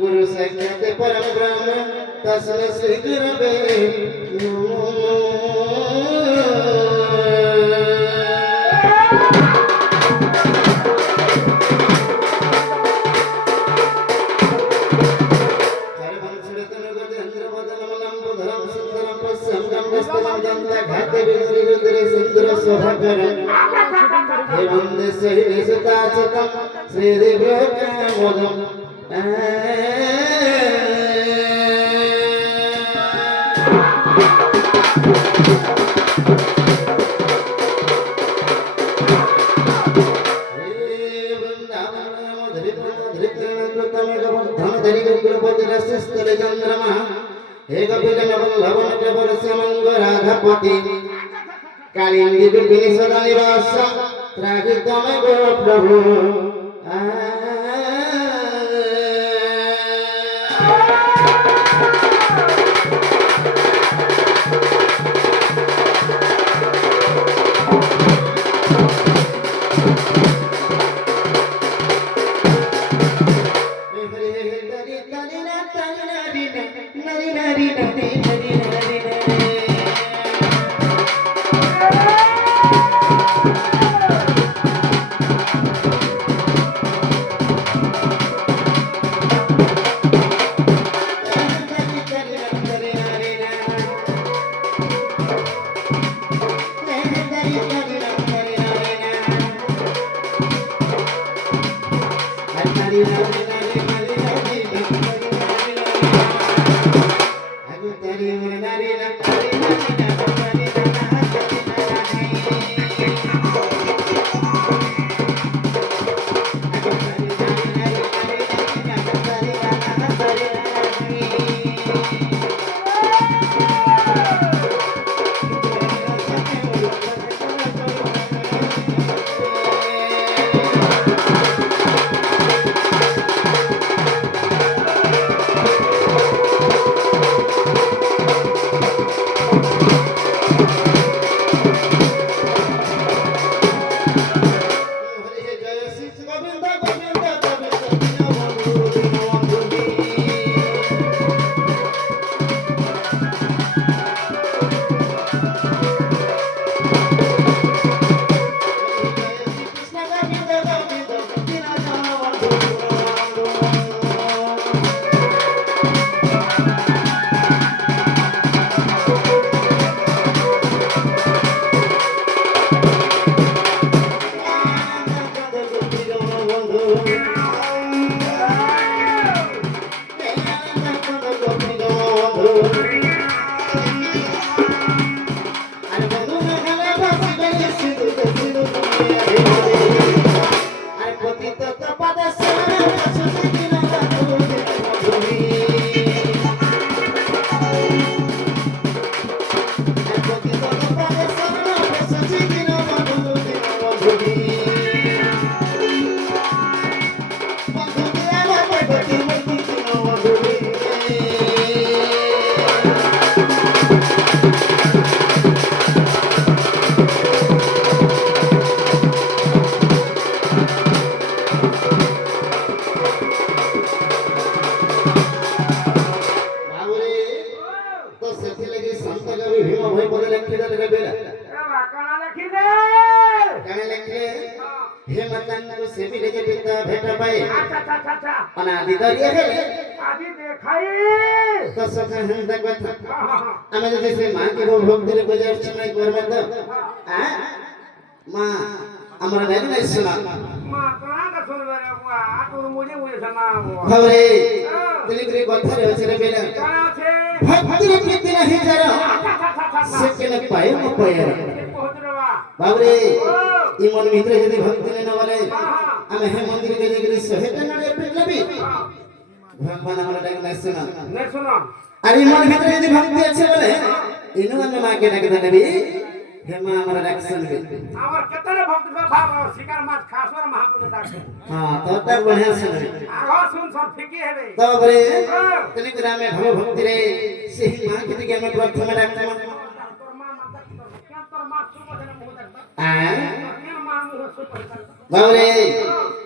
गुरु साक्षात परम ब्रह्म तस्मै श्री गुरवे नमः। कालिंदी विपिनी सदा निवास त्रागितमे गो प्रभु बाबरे ई मन भीतर यदि भक्ति ने न बोले आमे हे मंदिर के जेकरी 100 टा नारे पेट लेबी भगवान हमरा डाक नहीं सुना अरे मन भीतर यदि भक्ति अच्छे बोले इनु आमे मां के डाक देबी हे मां हमरा डाक सुनबे हमर केतने भक्त भाव शिकार माछ खासवर महापुर डाक हां तो तब बढ़िया सुन आगो सुन सब ठीके हेबे तब रे तनी करा में भव भक्ति रे सेही मां के के में प्रथम डाक तोर मां माता क्या तोर मां सुबह दिन मुंह देखता आ क्या मां मुंह सुबह बाबरे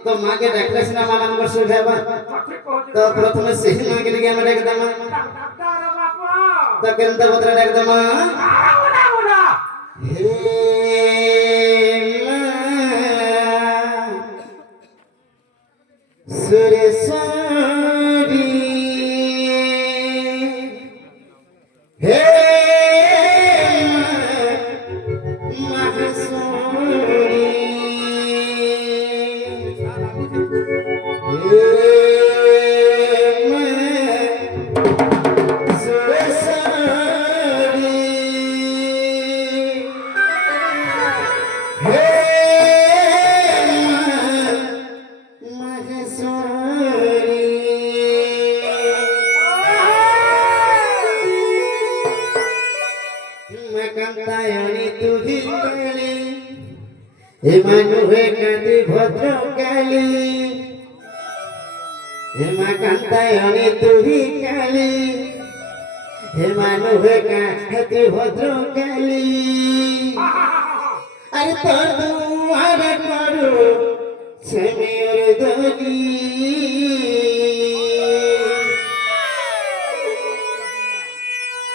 तो मां के डाकले से ना मां नंबर सु जाबा तो प्रथम सेही मां के के में डाक दमा डॉक्टर बापू तो केंद्र बद्र डाक दमा हे सुरेश्वरी हे माहेश्वरी हे हे मानुहे कांति भद्र काली हे मां कांतायनी तुही काली हे मानुहे कांति भद्र काली अरे तोर दुआर करू छमेर दली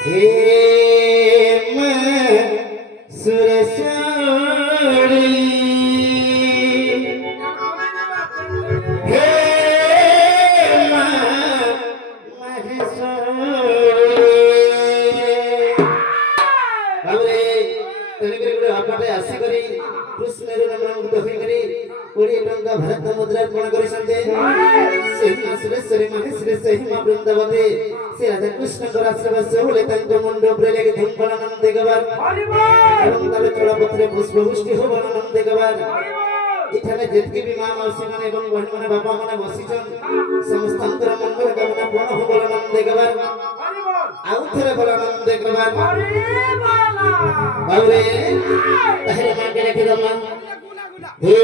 हे मां सुरेश्वरी भारत मुद्रा कोण करी संते सेही सुरेश्वरी महेश्वरी सेही मां वृंदावती श्री राधा कृष्ण को आश्रम से होले तंग मुंडो प्रेले के धूम फलानंद देगवार एवं तबे चोड़ा पत्रे पुष्प वृष्टि हो फलानंद देगवार इठाने जेतकी भी मां मौसी माने एवं बहन माने बाबा माने बसिचन समस्तंतर मंगल कामना पूर्ण हो फलानंद देगवार आउ थरे फलानंद देगवार बाबरे तहरे मां के रखि दमा हे